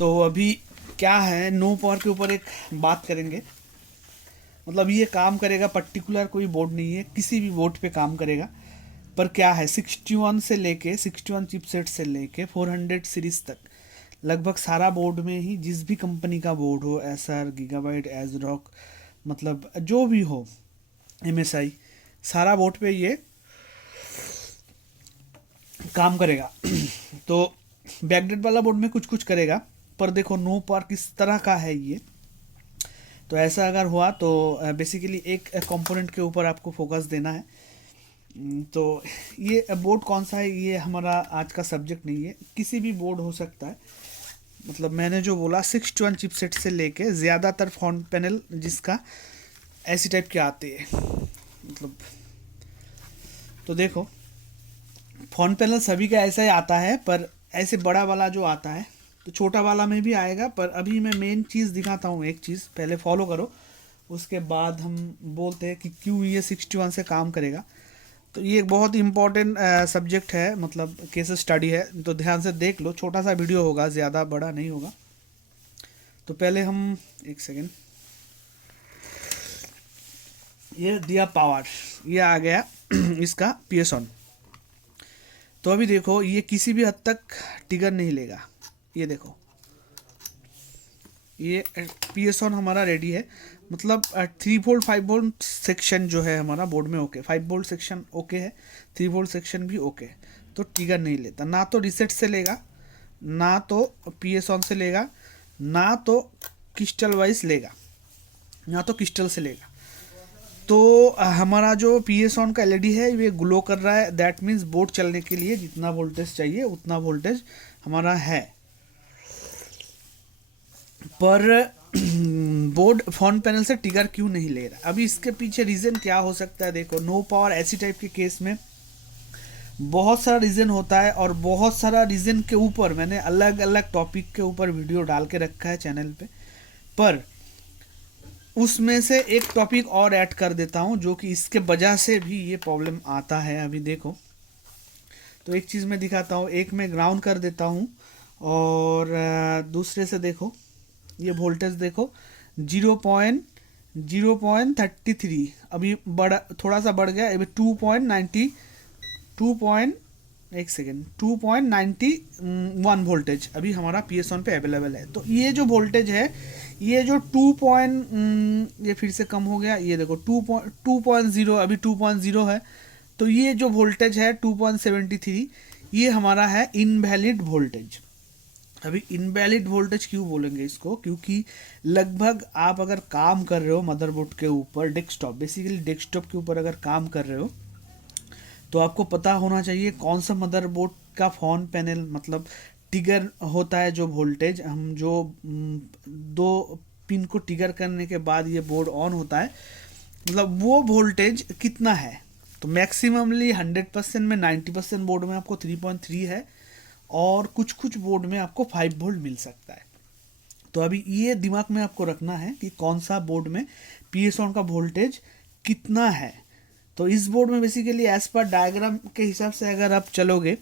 तो अभी क्या है, नो पावर के ऊपर एक बात करेंगे। मतलब ये काम करेगा, पर्टिकुलर कोई बोर्ड नहीं है, किसी भी बोर्ड पे काम करेगा। पर क्या है, 61 से लेके 61 चिपसेट से लेके 400 सीरीज तक लगभग सारा बोर्ड में ही, जिस भी कंपनी का बोर्ड हो, एसर, गीगाबाइट, एजरॉक, मतलब जो भी हो, एमएसआई, सारा बोर्ड पे ये काम करेगा। तो बैकडेट वाला बोर्ड में कुछ कुछ करेगा, पर देखो नो पावर किस तरह का है ये। तो ऐसा अगर हुआ तो बेसिकली एक कंपोनेंट के ऊपर आपको फोकस देना है। तो ये बोर्ड कौन सा है, ये हमारा आज का सब्जेक्ट नहीं है, किसी भी बोर्ड हो सकता है। मतलब मैंने जो बोला 61 चिपसेट से लेके ज़्यादातर फ्रंट पैनल जिसका ऐसी टाइप के आते हैं, मतलब तो देखो फ्रंट पैनल सभी का ऐसा ही आता है, पर ऐसे बड़ा वाला जो आता है तो छोटा वाला में भी आएगा। पर अभी मैं मेन चीज़ दिखाता हूँ, एक चीज़ पहले फॉलो करो, उसके बाद हम बोलते हैं कि क्यों ये 61 से काम करेगा। तो ये एक बहुत इम्पॉर्टेंट सब्जेक्ट है, मतलब केस स्टडी है, तो ध्यान से देख लो। छोटा सा वीडियो होगा, ज़्यादा बड़ा नहीं होगा। तो पहले हम एक सेकेंड, ये दिया पावर, ये आ गया इसका पीएस ऑन। तो अभी देखो ये किसी भी हद तक टिगर नहीं लेगा। ये देखो ये पीएस ऑन हमारा रेडी है, मतलब 3 वोल्ट 5 वोल्ट सेक्शन जो है हमारा बोर्ड में ओके, 5 वोल्ट सेक्शन ओके है, 3 वोल्ट सेक्शन भी ओके है। तो टिगर नहीं लेता, ना तो रिसेट से लेगा, ना तो पीएस ऑन से लेगा, ना तो क्रिस्टल वाइज लेगा, ना तो क्रिस्टल से लेगा। तो हमारा जो पी एस ऑन का एलईडी है ये ग्लो कर रहा है, दैट मीन्स बोर्ड चलने के लिए जितना वोल्टेज चाहिए उतना वोल्टेज हमारा है। पर बोर्ड फ्रंट पैनल से टिगर क्यों नहीं ले रहा, अभी इसके पीछे रीज़न क्या हो सकता है। देखो नो पावर ऐसी टाइप के केस में बहुत सारा रीज़न होता है, और बहुत सारा रीज़न के ऊपर मैंने अलग अलग टॉपिक के ऊपर वीडियो डाल के रखा है चैनल पे। पर उसमें से एक टॉपिक और ऐड कर देता हूँ जो कि इसके वजह से भी ये प्रॉब्लम आता है। अभी देखो तो एक चीज़ मैं दिखाता हूँ, एक मैं ग्राउंड कर देता हूँ, और दूसरे से देखो ये वोल्टेज देखो 0.33, अभी बढ़ा, थोड़ा सा बढ़ गया, अभी 2.90, 2 पॉइंट, एक सेकेंड, 2.91 वोल्टेज अभी हमारा पी एस ऑन पे अवेलेबल है। तो ये जो वोल्टेज है, ये जो 2 पॉइंट, ये फिर से कम हो गया, ये देखो 2.0, अभी 2.0 है। तो ये जो वोल्टेज है 2.73, ये हमारा है इनवैलिड वोल्टेज। अभी इनवैलिड वोल्टेज क्यों बोलेंगे इसको, क्योंकि लगभग आप अगर काम कर रहे हो मदरबोर्ड के ऊपर, डेस्कटॉप, बेसिकली डेस्कटॉप के ऊपर अगर काम कर रहे हो, तो आपको पता होना चाहिए कौन सा मदरबोर्ड का फोन पैनल, मतलब टिगर होता है जो वोल्टेज, हम जो दो पिन को टिगर करने के बाद ये बोर्ड ऑन होता है, मतलब वो वोल्टेज कितना है। तो मैक्सिममली 100% में 90% बोर्ड में आपको 3.3 है, और कुछ कुछ बोर्ड में आपको 5 वोल्ट मिल सकता है। तो अभी ये दिमाग में आपको रखना है कि कौन सा बोर्ड में पी एस ऑन का वोल्टेज कितना है। तो इस बोर्ड में बेसिकली एज पर डायग्राम के हिसाब से अगर आप चलोगे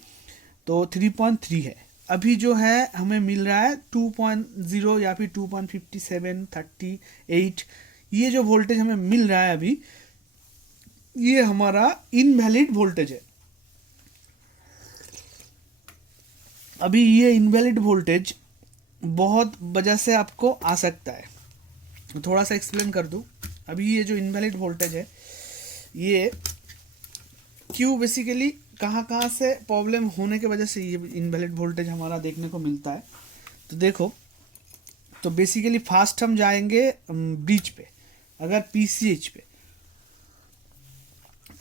तो 3.3 है, अभी जो है हमें मिल रहा है 2.0 या फिर 2.57, 38, ये जो वोल्टेज हमें मिल रहा है अभी, ये हमारा इनवैलिड वोल्टेज है। अभी ये इनवैलिड वोल्टेज बहुत वजह से आपको आ सकता है, थोड़ा सा एक्सप्लेन कर दूं। अभी ये जो इनवैलिड वोल्टेज है, ये क्यों, बेसिकली कहाँ कहाँ से प्रॉब्लम होने की वजह से ये इनवैलिड वोल्टेज हमारा देखने को मिलता है। तो देखो, तो बेसिकली फास्ट हम जाएंगे ब्रिज पे, अगर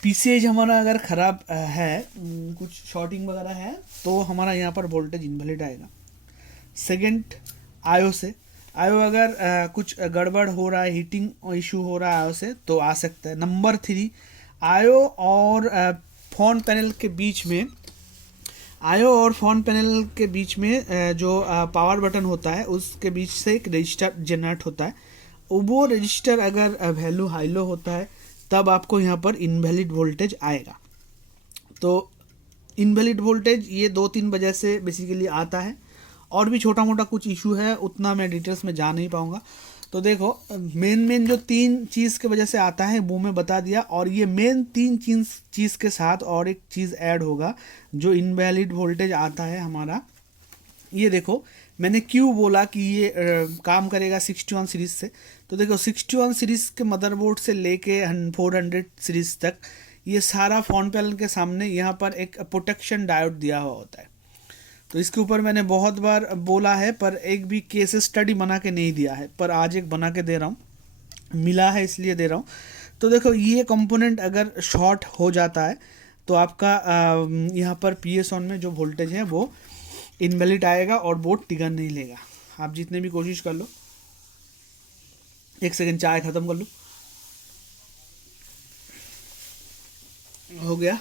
पीसीएच हमारा अगर ख़राब है, कुछ शॉर्टिंग वगैरह है, तो हमारा यहाँ पर वोल्टेज इनवैलिड आएगा। सेकंड, आयो से, आयो अगर कुछ गड़बड़ हो रहा है, हीटिंग इशू हो रहा है आयो से, तो आ सकता है। नंबर 3, आयो और फोन पैनल के बीच में, आयो और फोन पैनल के बीच में जो पावर बटन होता है उसके बीच से एक रजिस्टर जनरेट होता है। वो रजिस्टर अगर वैल्यू हाई लो होता है, तब आपको यहाँ पर इनवैलिड वोल्टेज आएगा। तो इनवैलिड वोल्टेज ये 2-3 वजह से बेसिकली आता है, और भी छोटा मोटा कुछ इशू है, उतना मैं डिटेल्स में जा नहीं पाऊँगा। तो देखो मेन जो 3 चीज़ की वजह से आता है वो मैं बता दिया, और ये मेन 3 चीज़ के साथ और एक चीज़ ऐड होगा जो इनवैलिड वोल्टेज आता है हमारा। ये देखो मैंने क्यों बोला कि ये काम करेगा 61 सीरीज से। तो देखो 61 सीरीज के मदरबोर्ड से लेके 400 सीरीज तक ये सारा फ्रंट पैनल के सामने यहाँ पर एक प्रोटेक्शन डायोड दिया हुआ होता है। तो इसके ऊपर मैंने बहुत बार बोला है, पर एक भी केस स्टडी बना के नहीं दिया है, पर आज एक बना के दे रहा हूँ, मिला है इसलिए दे रहा हूँ। तो देखो ये कंपोनेंट अगर शॉर्ट हो जाता है तो आपका यहाँ पर PS ऑन में जो वोल्टेज है वो इनवैलिड आएगा और बोर्ड टिकन नहीं लेगा। आप जितने भी कोशिश कर लो। एक सेकंड चाय ख़त्म कर लो। हो गया।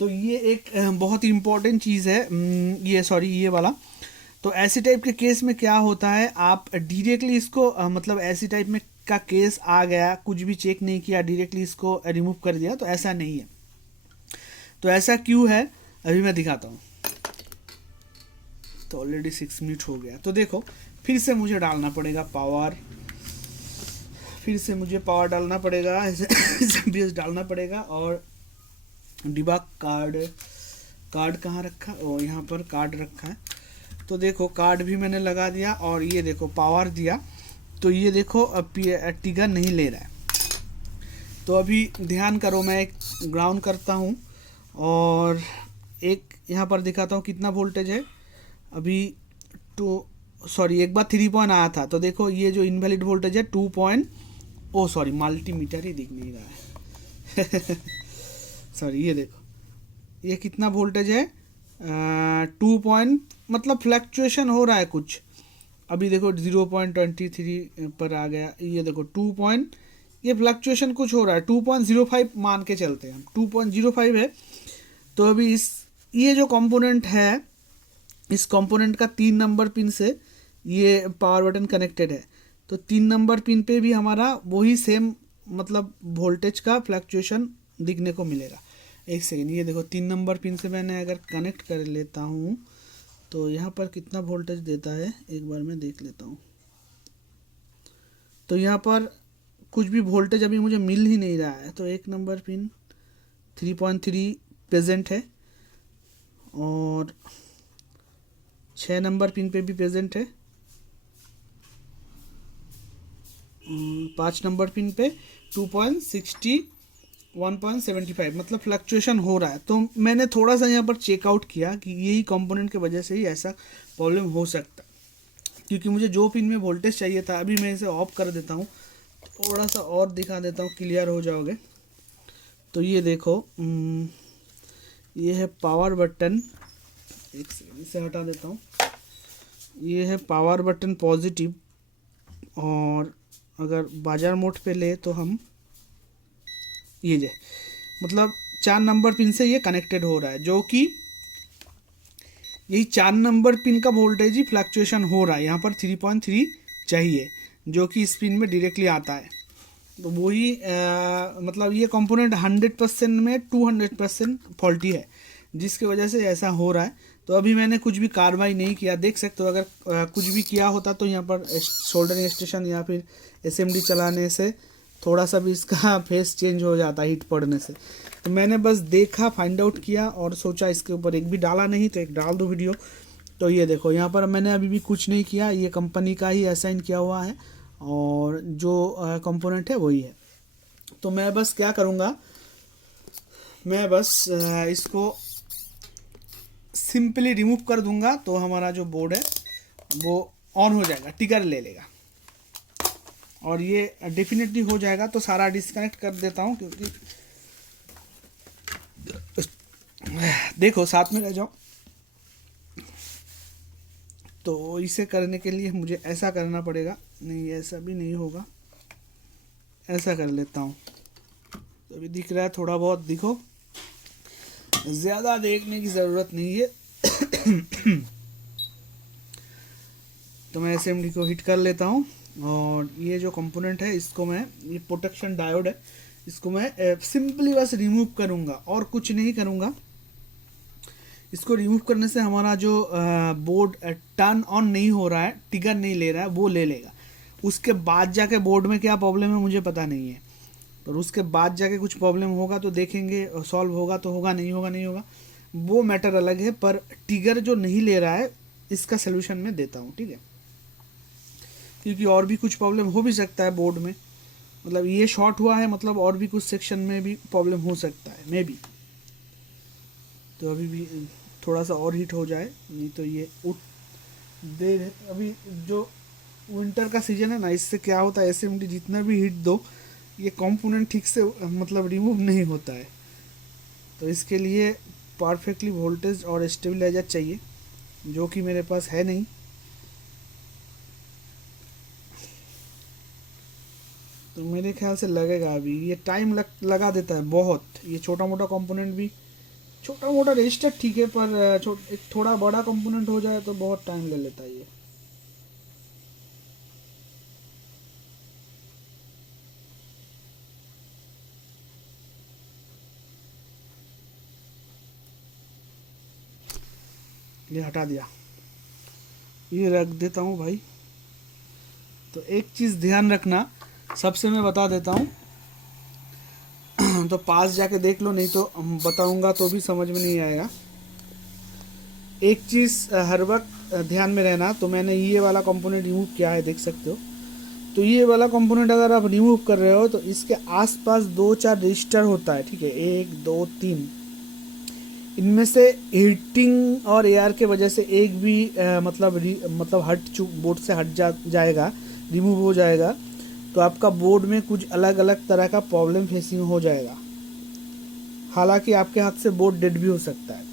तो ये एक बहुत ही इम्पोर्टेंट चीज़ है, ये वाला। तो ऐसी टाइप के केस में क्या होता है, आप डायरेक्टली इसको मतलब ऐसी टाइप में का केस आ गया, कुछ भी चेक नहीं किया, डायरेक्टली इसको रिमूव कर दिया, तो ऐसा नहीं है। तो ऐसा क्यों है अभी मैं दिखाता हूँ। तो ऑलरेडी 6 मिनट हो गया। तो देखो फिर से मुझे डालना पड़ेगा पावर, फिर से मुझे पावर डालना पड़ेगा, एसएमपीएस डालना पड़ेगा, और डिबग कार्ड कहाँ रखा, और यहाँ पर कार्ड रखा है। तो देखो कार्ड भी मैंने लगा दिया, और ये देखो पावर दिया। तो ये देखो टिगर नहीं ले रहा है। तो अभी ध्यान करो, मैं एक ग्राउंड करता हूँ और एक यहाँ पर दिखाता हूँ कितना वोल्टेज है। अभी एक बार 3 पॉइंट आया था। तो देखो ये जो इनवैलिड वोल्टेज है 2 मल्टीमीटर ही दिख नहीं रहा है सॉरी, ये देखो ये कितना वोल्टेज है, 2 पॉइंट, मतलब फ्लक्चुएशन हो रहा है कुछ। अभी देखो 0.23 पर आ गया। ये देखो 2 पॉइंट, ये फ्लक्चुएशन कुछ हो रहा है, 2.05 मान के चलते हैं हम, 2.05 है। तो अभी ये जो कंपोनेंट है, इस कंपोनेंट का 3 नंबर पिन से ये पावर बटन कनेक्टेड है। तो 3 नंबर पिन पे भी हमारा वही सेम मतलब वोल्टेज का फ्लक्चुएशन दिखने को मिलेगा। एक सेकेंड, ये देखो 3 नंबर पिन से मैंने अगर कनेक्ट कर लेता हूँ तो यहाँ पर कितना वोल्टेज देता है एक बार मैं देख लेता हूँ। तो यहाँ पर कुछ भी वोल्टेज अभी मुझे मिल ही नहीं रहा है। तो 1 नंबर पिन 3.3 प्रेजेंट है, और 6 नंबर पिन पे भी प्रेजेंट है, 5 नंबर पिन पे 2.60 1.75, मतलब फ्लक्चुएशन हो रहा है। तो मैंने थोड़ा सा यहाँ पर चेकआउट किया कि यही कंपोनेंट की वजह से ही ऐसा प्रॉब्लम हो सकता है, क्योंकि मुझे जो पिन में वोल्टेज चाहिए था। अभी मैं इसे ऑफ कर देता हूँ, थोड़ा सा और दिखा देता हूँ, क्लियर हो जाओगे। तो ये देखो ये है पावर बटन, एक सेकंड इसे हटा देता हूँ। ये है पावर बटन पॉजिटिव, और अगर बाजार मोड पे ले तो हम ये मतलब 4 नंबर पिन से ये कनेक्टेड हो रहा है, जो कि यही 4 नंबर पिन का वोल्टेज ही फ्लक्चुएशन हो रहा है। यहाँ पर 3.3 चाहिए, जो कि इस पिन में डायरेक्टली आता है। तो वही मतलब ये कंपोनेंट 100% में 200% फॉल्टी है, जिसकी वजह से ऐसा हो रहा है। तो अभी मैंने कुछ भी कार्रवाई नहीं किया, देख सकते हो। अगर कुछ भी किया होता तो यहाँ पर सोल्डरिंग स्टेशन या फिर एसएमडी चलाने से थोड़ा सा भी इसका फेस चेंज हो जाता हीट पड़ने से। तो मैंने बस देखा, फाइंड आउट किया, और सोचा इसके ऊपर एक भी डाला नहीं तो एक डाल दो वीडियो। तो ये देखो यहाँ पर मैंने अभी भी कुछ नहीं किया, ये कंपनी का ही असाइन किया हुआ है, और जो कंपोनेंट है वही है। तो मैं बस क्या करूँगा, मैं बस इसको सिंपली रिमूव कर दूंगा, तो हमारा जो बोर्ड है वो ऑन हो जाएगा, टिकर ले लेगा, और ये डेफिनेटली हो जाएगा। तो सारा डिस्कनेक्ट कर देता हूँ, क्योंकि देखो साथ में रह जाओ। तो इसे करने के लिए मुझे ऐसा करना पड़ेगा, नहीं ऐसा भी नहीं होगा, ऐसा कर लेता हूँ। तो अभी दिख रहा है थोड़ा बहुत, दिखो, ज़्यादा देखने की ज़रूरत नहीं है। तो मैं एसएमडी को हिट कर लेता हूँ, और ये जो कंपोनेंट है इसको मैं, ये प्रोटेक्शन डायोड है, इसको मैं सिंपली बस रिमूव करूँगा और कुछ नहीं करूँगा। इसको रिमूव करने से हमारा जो बोर्ड टर्न ऑन नहीं हो रहा है, ट्रिगर नहीं ले रहा है, वो ले लेगा। उसके बाद जाके बोर्ड में क्या प्रॉब्लम है मुझे पता नहीं है, पर उसके बाद जाके कुछ प्रॉब्लम होगा तो देखेंगे, सॉल्व होगा तो होगा, नहीं होगा नहीं होगा, वो मैटर अलग है। पर ट्रिगर जो नहीं ले रहा है इसका सलूशन मैं देता हूँ, ठीक है, क्योंकि और भी कुछ प्रॉब्लम हो भी सकता है बोर्ड में। मतलब ये शॉर्ट हुआ है, मतलब और भी कुछ सेक्शन में भी प्रॉब्लम हो सकता है मे बी। तो अभी भी थोड़ा सा और हीट हो जाए, नहीं तो ये उठ दे। अभी जो विंटर का सीजन है ना, इससे क्या होता है, एसएमडी जितना भी हीट दो ये कंपोनेंट ठीक से मतलब रिमूव नहीं होता है। तो इसके लिए परफेक्टली वोल्टेज और स्टेबलाइजर चाहिए, जो कि मेरे पास है नहीं। तो मेरे ख्याल से लगेगा, अभी ये टाइम लगा देता है बहुत। ये छोटा मोटा कंपोनेंट भी, छोटा मोटा रजिस्टर ठीक है, पर एक थोड़ा बड़ा कंपोनेंट हो जाए तो बहुत टाइम ले लेता है ये। ये हटा दिया, ये रख देता हूँ भाई। तो एक चीज़ ध्यान रखना, सबसे मैं बता देता हूँ तो पास जाके देख लो, नहीं तो बताऊंगा तो भी समझ में नहीं आएगा। एक चीज़ हर वक्त ध्यान में रहना, तो मैंने ये वाला कंपोनेंट रिमूव किया है, देख सकते हो। तो ये वाला कंपोनेंट अगर आप रिमूव कर रहे हो तो इसके आसपास 2-4 रजिस्टर होता है, ठीक है, 1 2 3। इनमें से हीटिंग और एयर के वजह से एक भी मतलब बोर्ड से हट जाएगा, रिमूव हो जाएगा, तो आपका बोर्ड में कुछ अलग अलग तरह का प्रॉब्लम फेसिंग हो जाएगा। हालांकि आपके हाथ से बोर्ड डेड भी हो सकता है।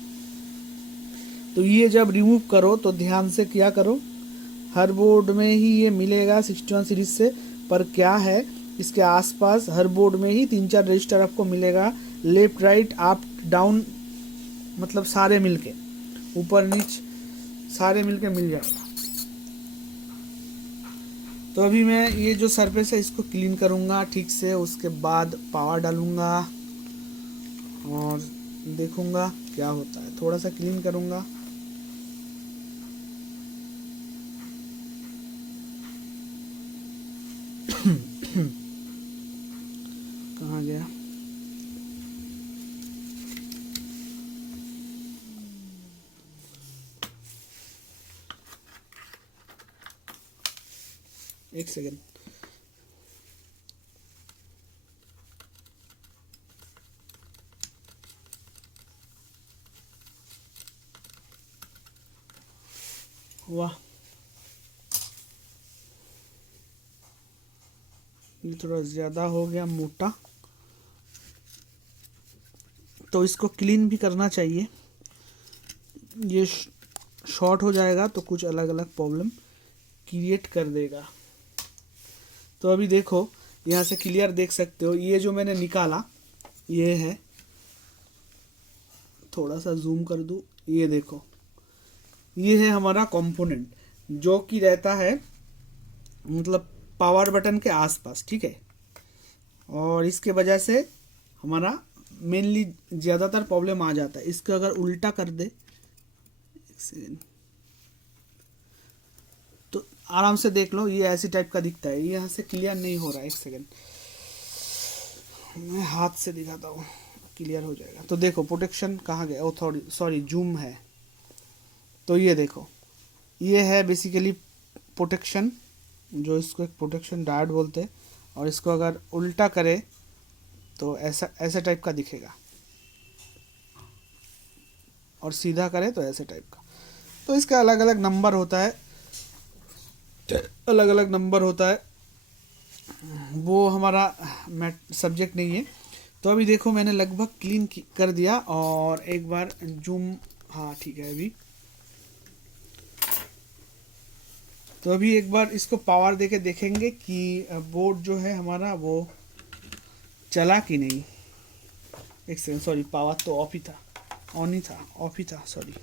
तो ये जब रिमूव करो तो ध्यान से क्या करो, हर बोर्ड में ही ये मिलेगा 61 सीरीज से, पर क्या है इसके आसपास हर बोर्ड में ही 3-4 रजिस्टर आपको मिलेगा, लेफ्ट राइट अप डाउन, मतलब सारे मिलके, ऊपर नीच सारे मिलके मिल जाएगा। तो अभी मैं ये जो सरफेस है इसको क्लीन करूँगा ठीक से, उसके बाद पावर डालूँगा और देखूँगा क्या होता है। थोड़ा सा क्लीन करूँगा। कहाँ गया? एक सेकेंड। वाह, ये थोड़ा ज़्यादा हो गया मोटा, तो इसको क्लीन भी करना चाहिए। ये शॉर्ट हो जाएगा तो कुछ अलग अलग प्रॉब्लम क्रिएट कर देगा। तो अभी देखो, यहाँ से क्लियर देख सकते हो, ये जो मैंने निकाला ये है, थोड़ा सा जूम कर दूँ, ये देखो, ये है हमारा कंपोनेंट जो कि रहता है मतलब पावर बटन के आसपास, ठीक है। और इसके वजह से हमारा मेनली ज़्यादातर प्रॉब्लम आ जाता है। इसको अगर उल्टा कर दे, एक सेकेंड, तो आराम से देख लो, ये ऐसी टाइप का दिखता है। यहाँ से क्लियर नहीं हो रहा है, एक सेकेंड मैं हाथ से दिखाता हूँ, क्लियर हो जाएगा। तो देखो प्रोटेक्शन कहाँ गया, ओ सॉरी जूम है। तो ये देखो, ये है बेसिकली प्रोटेक्शन, जो इसको एक प्रोटेक्शन डायोड बोलते हैं। और इसको अगर उल्टा करे तो ऐसा टाइप का दिखेगा, और सीधा करे तो ऐसे टाइप का। तो इसका अलग अलग नंबर होता है, अलग अलग नंबर होता है, वो हमारा सब्जेक्ट नहीं है। तो अभी देखो मैंने लगभग क्लीन कर दिया, और एक बार जूम, हाँ ठीक है। अभी तो अभी एक बार इसको पावर देके देखेंगे कि बोर्ड जो है हमारा वो चला कि नहीं। एक सेकेंड, सॉरी, पावर तो ऑफ ही था, ऑन ही था, ऑफ ही था, सॉरी।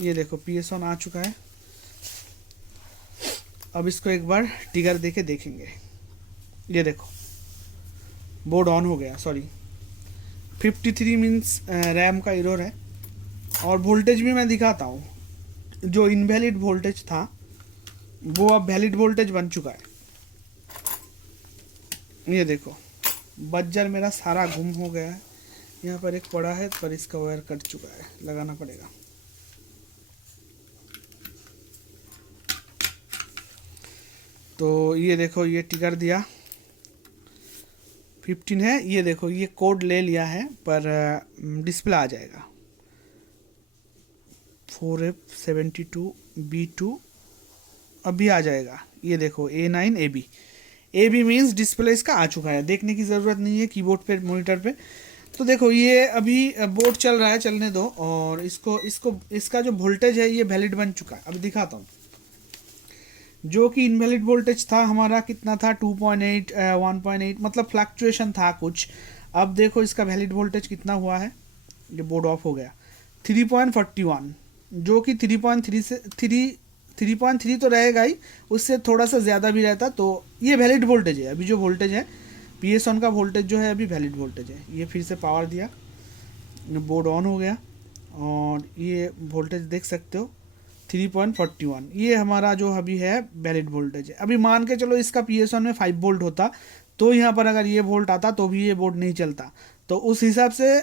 ये देखो PS ऑन आ चुका है। अब इसको एक बार ट्रिगर देके देखेंगे। ये देखो बोर्ड ऑन हो गया, सॉरी 53 मीन्स रैम का एरर है। और वोल्टेज भी मैं दिखाता हूँ, जो इनवैलिड वोल्टेज था वो अब वैलिड वोल्टेज बन चुका है। ये देखो बज्जर मेरा सारा गुम हो गया है, यहाँ पर एक पड़ा है पर इसका वायर कट चुका है, लगाना पड़ेगा। तो ये देखो ये टिकर दिया 15 है, ये देखो ये कोड ले लिया है पर डिस्प्ले आ जाएगा 4F72B2 अभी आ जाएगा। ये देखो A9 AB मीन्स डिस्प्ले इसका आ चुका है, देखने की ज़रूरत नहीं है कीबोर्ड पे मॉनिटर पे। तो देखो ये अभी बोर्ड चल रहा है, चलने दो। और इसका जो वोल्टेज है ये वैलिड बन चुका है। अभी दिखाता हूँ, जो कि इनवैलिड वोल्टेज था हमारा कितना था 2.8 1.8 मतलब फ्लक्चुएशन था कुछ। अब देखो इसका वैलिड वोल्टेज कितना हुआ है, ये बोर्ड ऑफ हो गया 3.41, जो कि 3.3 से 3.3 तो रहेगा ही, उससे थोड़ा सा ज़्यादा भी रहता। तो ये वैलिड वोल्टेज है, अभी जो वोल्टेज है PS ऑन का वोल्टेज जो है अभी वैलिड वोल्टेज है। ये फिर से पावर दिया, बोर्ड ऑन हो गया और ये वोल्टेज देख सकते हो 3.41, ये हमारा जो अभी है वैलिड वोल्टेज है। अभी मान के चलो इसका PS ऑन में 5 वोल्ट होता तो यहाँ पर अगर ये वोल्ट आता तो भी ये बोर्ड नहीं चलता। तो उस हिसाब से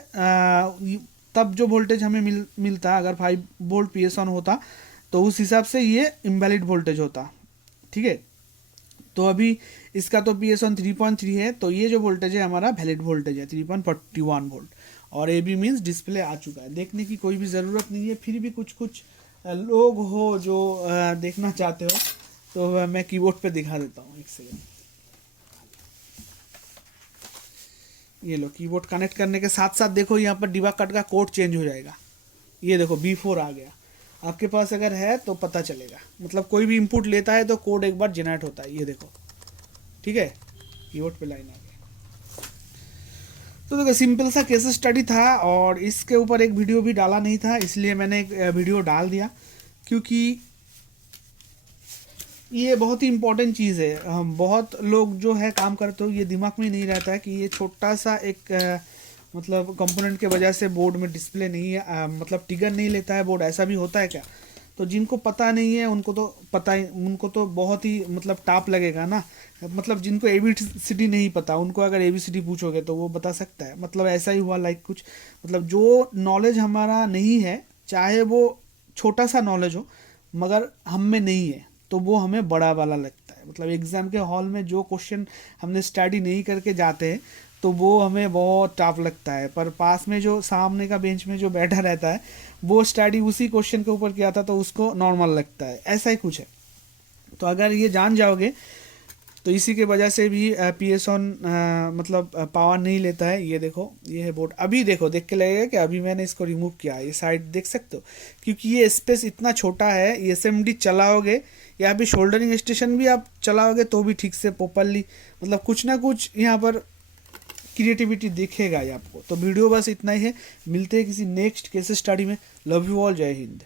तब जो वोल्टेज हमें मिलता अगर 5 वोल्ट PS ऑन होता तो उस हिसाब से ये इनवैलिड वोल्टेज होता। ठीक है, तो अभी इसका तो PS ऑन 3.3 है, तो ये जो वोल्टेज है हमारा वैलिड वोल्टेज है 3.41 वोल्ट। और AB मीन्स डिस्प्ले आ चुका है, देखने की कोई भी ज़रूरत नहीं है। फिर भी कुछ लोग हो जो देखना चाहते हो तो मैं कीबोर्ड पे दिखा देता हूँ, एक सेकेंड। ये लो कीबोर्ड कनेक्ट करने के साथ साथ देखो यहाँ पर डिबा कट का कोड चेंज हो जाएगा। ये देखो B4 आ गया, आपके पास अगर है तो पता चलेगा, मतलब कोई भी इनपुट लेता है तो कोड एक बार जनरेट होता है। ये देखो, ठीक है, कीबोर्ड पे लाइन आ गया। तो देखो सिंपल सा केस स्टडी था और इसके ऊपर एक वीडियो भी डाला नहीं था, इसलिए मैंने एक वीडियो डाल दिया, क्योंकि ये बहुत ही इम्पोर्टेंट चीज़ है। हम बहुत लोग जो है काम करते हो ये दिमाग में नहीं रहता है कि ये छोटा सा एक मतलब कंपोनेंट के वजह से बोर्ड में डिस्प्ले नहीं है, मतलब टिगर नहीं लेता है बोर्ड, ऐसा भी होता है क्या। तो जिनको पता नहीं है उनको तो पता ही, उनको तो बहुत ही मतलब टाप लगेगा ना। मतलब जिनको ABCD नहीं पता उनको अगर ABCD पूछोगे तो वो बता सकता है, मतलब ऐसा ही हुआ लाइक कुछ। मतलब जो नॉलेज हमारा नहीं है, चाहे वो छोटा सा नॉलेज हो मगर हम में नहीं है तो वो हमें बड़ा वाला लगता है। मतलब एग्ज़ाम के हॉल में जो क्वेश्चन हमने स्टडी नहीं करके जाते हैं तो वो हमें बहुत टफ लगता है, पर पास में जो सामने का बेंच में जो बैठा रहता है वो स्टडी उसी क्वेश्चन के ऊपर किया था तो उसको नॉर्मल लगता है, ऐसा ही कुछ है। तो अगर ये जान जाओगे तो इसी के वजह से भी PS ऑन मतलब पावर नहीं लेता है। ये देखो ये है बोर्ड, अभी देखो देख के लगेगा कि अभी मैंने इसको रिमूव किया, ये साइड देख सकते हो, क्योंकि ये स्पेस इतना छोटा है। ये SMD चलाओगे या अभी शोल्डरिंग स्टेशन भी आप चलाओगे तो भी ठीक से प्रॉपरली मतलब कुछ ना कुछ यहाँ पर क्रिएटिविटी दिखेगा ही आपको। तो वीडियो बस इतना ही है, मिलते हैं किसी नेक्स्ट केस स्टडी में। लव यू ऑल, जय हिंद।